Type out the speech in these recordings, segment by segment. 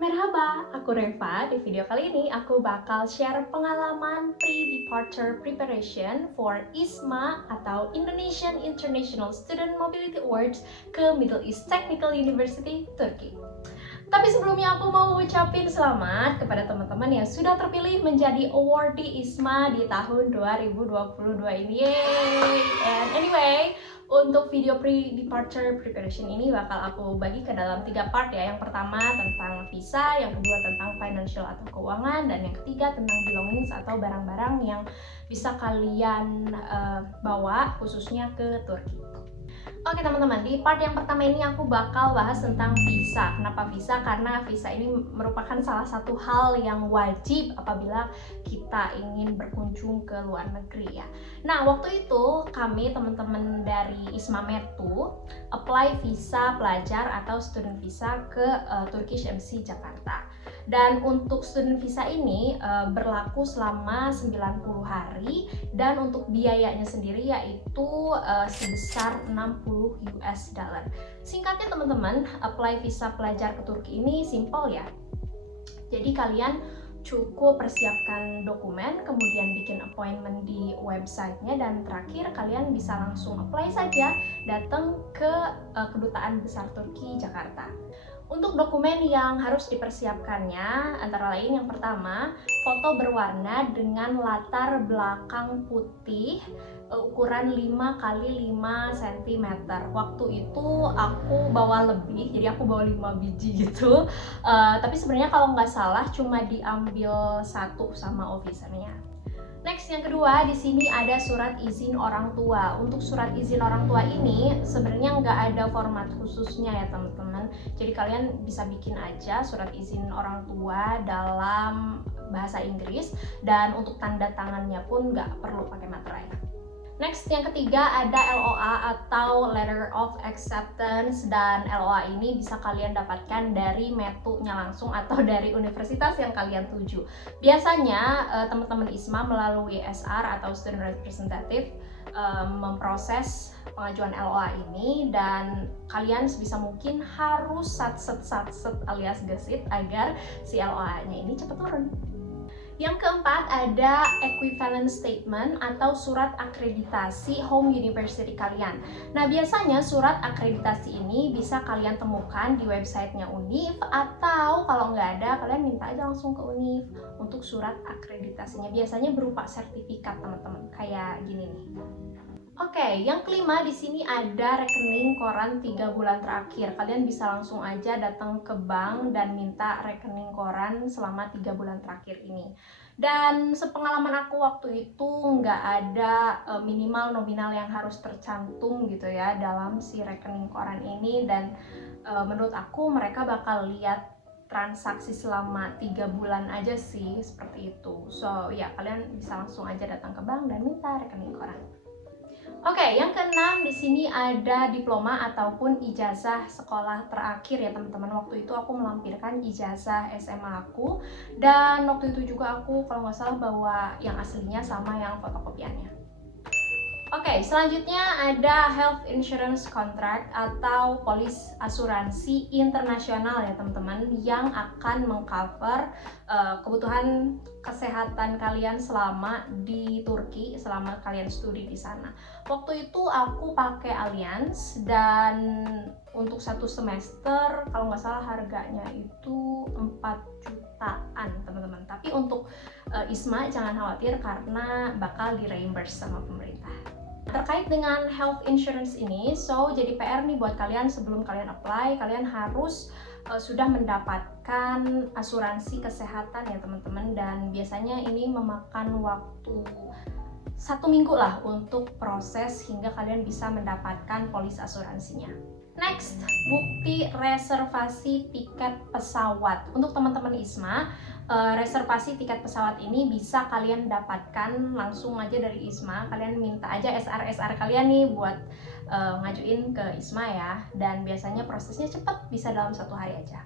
Merhaba, aku Reva. Di video kali ini aku bakal share pengalaman pre-departure preparation for ISMA atau Indonesian International Student Mobility Awards ke Middle East Technical University, Turki. Tapi sebelumnya aku mau ucapin selamat kepada teman-teman yang sudah terpilih menjadi awardee ISMA di tahun 2022 ini. Yeay! And anyway, untuk video pre-departure preparation ini bakal aku bagi ke dalam 3 part ya. Yang pertama tentang visa, yang kedua tentang financial atau keuangan, dan yang ketiga tentang belongings atau barang-barang yang bisa kalian bawa khususnya ke Turki. Oke teman-teman, di part yang pertama ini aku bakal bahas tentang visa. Kenapa visa? Karena visa ini merupakan salah satu hal yang wajib apabila kita ingin berkunjung ke luar negeri ya. Nah, waktu itu kami teman-teman dari ISMA Metu apply visa pelajar atau student visa ke Turkish Embassy Jakarta. Dan untuk student visa ini berlaku selama 90 hari dan untuk biayanya sendiri yaitu sebesar 60 US dollar. Singkatnya teman-teman, apply visa pelajar ke Turki ini simple ya. Jadi kalian cukup persiapkan dokumen, kemudian bikin appointment di websitenya, dan terakhir kalian bisa langsung apply saja datang ke Kedutaan Besar Turki Jakarta. Untuk dokumen yang harus dipersiapkannya antara lain yang pertama, foto berwarna dengan latar belakang putih ukuran 5 x 5 cm. Waktu itu aku bawa lebih, jadi aku bawa 5 biji gitu. Tapi sebenarnya kalau nggak salah cuma diambil satu sama officernya. Next, yang kedua, di sini ada surat izin orang tua. Untuk surat izin orang tua ini sebenarnya nggak ada format khususnya ya teman-teman. Jadi kalian bisa bikin aja surat izin orang tua dalam bahasa Inggris, dan untuk tanda tangannya pun nggak perlu pakai materai. Next, yang ketiga ada LOA atau Letter of Acceptance, dan LOA ini bisa kalian dapatkan dari metunya langsung atau dari universitas yang kalian tuju. Biasanya teman-teman ISMA melalui SR atau Student Representative memproses pengajuan LOA ini, dan kalian sebisa mungkin harus satset alias gesit agar si LOA-nya ini cepat turun. Yang keempat ada equivalence statement atau surat akreditasi home university kalian. Nah, biasanya surat akreditasi ini bisa kalian temukan di websitenya UNIF, atau kalau nggak ada kalian minta aja langsung ke UNIF untuk surat akreditasinya. Biasanya berupa sertifikat teman-teman, kayak gini nih. Oke, yang kelima di sini ada rekening koran 3 bulan terakhir. Kalian bisa langsung aja datang ke bank dan minta rekening koran selama 3 bulan terakhir ini. Dan sepengalaman aku waktu itu nggak ada minimal nominal yang harus tercantum gitu ya dalam si rekening koran ini, dan menurut aku mereka bakal lihat transaksi selama 3 bulan aja sih, seperti itu. So ya, kalian bisa langsung aja datang ke bank dan minta rekening koran. Oke, yang keenam di sini ada diploma ataupun ijazah sekolah terakhir ya teman-teman. Waktu itu aku melampirkan ijazah SMA aku, dan waktu itu juga aku kalau nggak salah bawa yang aslinya sama yang fotokopiannya. Oke, selanjutnya ada health insurance contract atau polis asuransi internasional ya teman-teman, yang akan mengcover kebutuhan kesehatan kalian selama di Turki, selama kalian studi di sana. Waktu itu aku pakai Allianz, dan untuk 1 semester kalau nggak salah harganya itu 4 jutaan teman-teman. Tapi untuk ISMA jangan khawatir karena bakal di-reimburse sama pemerintah. Terkait dengan health insurance ini, so jadi PR nih buat kalian, sebelum kalian apply, kalian harus sudah mendapatkan asuransi kesehatan ya teman-teman, dan biasanya ini memakan waktu 1 minggu lah untuk proses hingga kalian bisa mendapatkan polis asuransinya. Next, bukti reservasi tiket pesawat. Untuk teman-teman ISMA, reservasi tiket pesawat ini bisa kalian dapatkan langsung aja dari ISMA. Kalian minta aja SR kalian nih buat ngajuin ke ISMA ya, dan biasanya prosesnya cepat, bisa dalam 1 hari aja.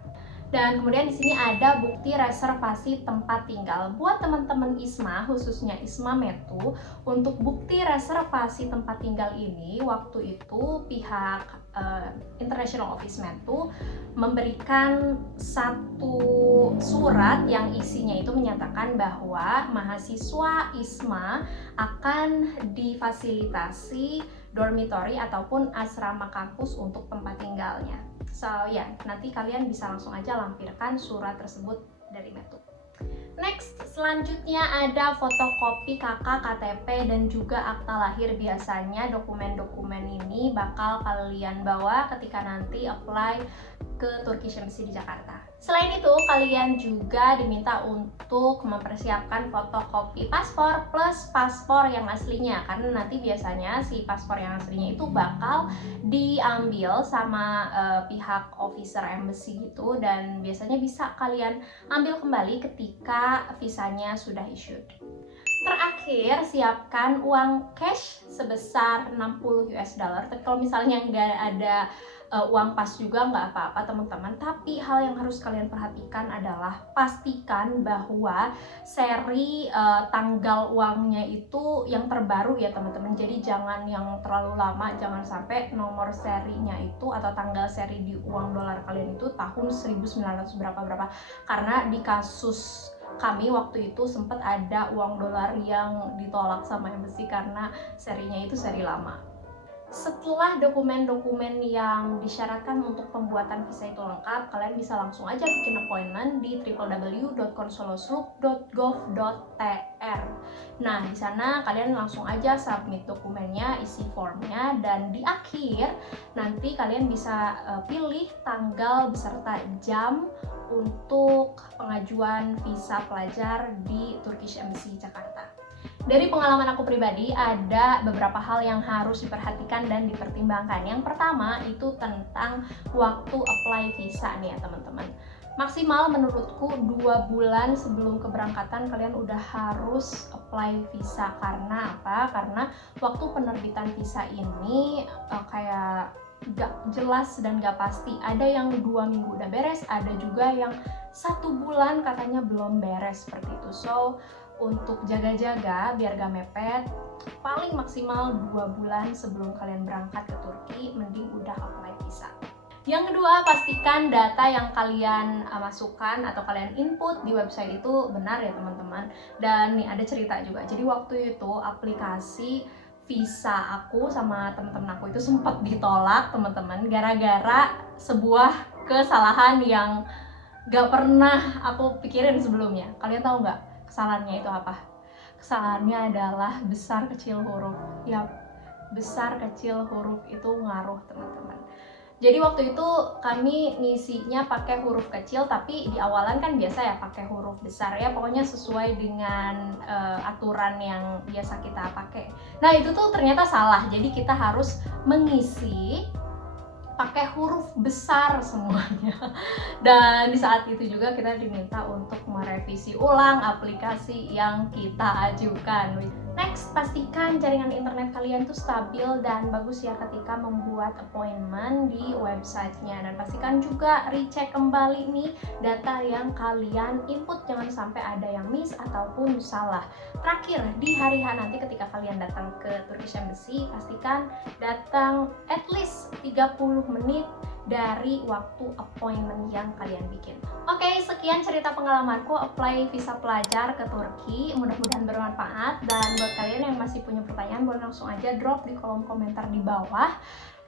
Dan kemudian di sini ada bukti reservasi tempat tinggal. Buat teman-teman ISMA, khususnya ISMA Metu, untuk bukti reservasi tempat tinggal ini, waktu itu pihak International Office Metu memberikan satu surat yang isinya itu menyatakan bahwa mahasiswa ISMA akan difasilitasi dormitory ataupun asrama kampus untuk tempat tinggalnya. So ya, nanti kalian bisa langsung aja lampirkan surat tersebut dari Metu. Next, selanjutnya ada fotokopi KK, KTP, dan juga akta lahir. Biasanya dokumen-dokumen ini bakal kalian bawa ketika nanti apply ke Turkish Embassy di Jakarta. Selain itu, kalian juga diminta untuk mempersiapkan fotokopi paspor plus paspor yang aslinya, karena nanti biasanya si paspor yang aslinya itu bakal diambil sama pihak officer embassy gitu, dan biasanya bisa kalian ambil kembali ketika visanya sudah issued. Terakhir, siapkan uang cash sebesar 60 US dollar. Tapi kalau misalnya nggak ada uang pas juga nggak apa-apa teman-teman, tapi hal yang harus kalian perhatikan adalah pastikan bahwa seri tanggal uangnya itu yang terbaru ya teman-teman. Jadi jangan yang terlalu lama, jangan sampai nomor serinya itu atau tanggal seri di uang dolar kalian itu tahun 1900 berapa-berapa, karena di kasus kami waktu itu sempat ada uang dolar yang ditolak sama embassy karena serinya itu seri lama. Setelah dokumen-dokumen yang disyaratkan untuk pembuatan visa itu lengkap, kalian bisa langsung aja bikin appointment di www.konsulosluk.gov.tr. Nah, di sana kalian langsung aja submit dokumennya, isi formnya, dan di akhir nanti kalian bisa pilih tanggal beserta jam untuk pengajuan visa pelajar di Turkish Embassy Jakarta. Dari pengalaman aku pribadi, ada beberapa hal yang harus diperhatikan dan dipertimbangkan. Yang pertama itu tentang waktu apply visa nih ya teman-teman. Maksimal menurutku 2 bulan sebelum keberangkatan kalian udah harus apply visa. Karena apa? Karena waktu penerbitan visa ini kayak gak jelas dan gak pasti. Ada yang 2 minggu udah beres, ada juga yang 1 bulan katanya belum beres seperti itu. So untuk jaga-jaga biar gak mepet, paling maksimal 2 bulan sebelum kalian berangkat ke Turki mending udah apply visa. Yang kedua, pastikan data yang kalian masukkan atau kalian input di website itu benar ya teman-teman. Dan nih ada cerita juga. Jadi waktu itu aplikasi visa aku sama teman-teman aku itu sempat ditolak teman-teman, gara-gara sebuah kesalahan yang gak pernah aku pikirin sebelumnya. Kalian tahu nggak kesalahannya itu apa? Kesalahannya adalah besar kecil huruf. Yap, besar kecil huruf itu ngaruh teman-teman. Jadi waktu itu kami ngisinya pakai huruf kecil, tapi di awalan kan biasa ya pakai huruf besar ya, pokoknya sesuai dengan aturan yang biasa kita pakai. Nah itu tuh ternyata salah, jadi kita harus mengisi pakai huruf besar semuanya. Dan di saat itu juga kita diminta untuk merevisi ulang aplikasi yang kita ajukan. Next, pastikan jaringan internet kalian tuh stabil dan bagus ya ketika membuat appointment di websitenya. Dan pastikan juga recheck kembali nih data yang kalian input, jangan sampai ada yang miss ataupun salah. Terakhir, di hari H nanti ketika kalian datang ke Turkish Embassy, pastikan datang at least 30 menit dari waktu appointment yang kalian bikin. Oke, sekian cerita pengalamanku apply visa pelajar ke Turki. Mudah-mudahan bermanfaat, dan buat kalian yang masih punya pertanyaan boleh langsung aja drop di kolom komentar di bawah.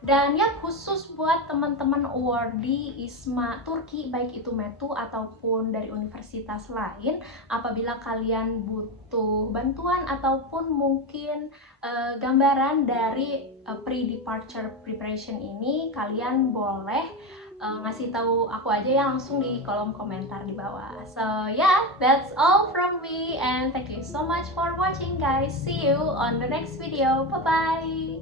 Dan ya, khusus buat teman-teman awardee ISMA Turki, baik itu Metu ataupun dari universitas lain, apabila kalian butuh bantuan ataupun mungkin gambaran dari pre-departure preparation ini, kalian boleh ngasih tahu aku aja ya langsung di kolom komentar di bawah. So yeah, that's all from me, and thank you so much for watching guys. See you on the next video. Bye bye.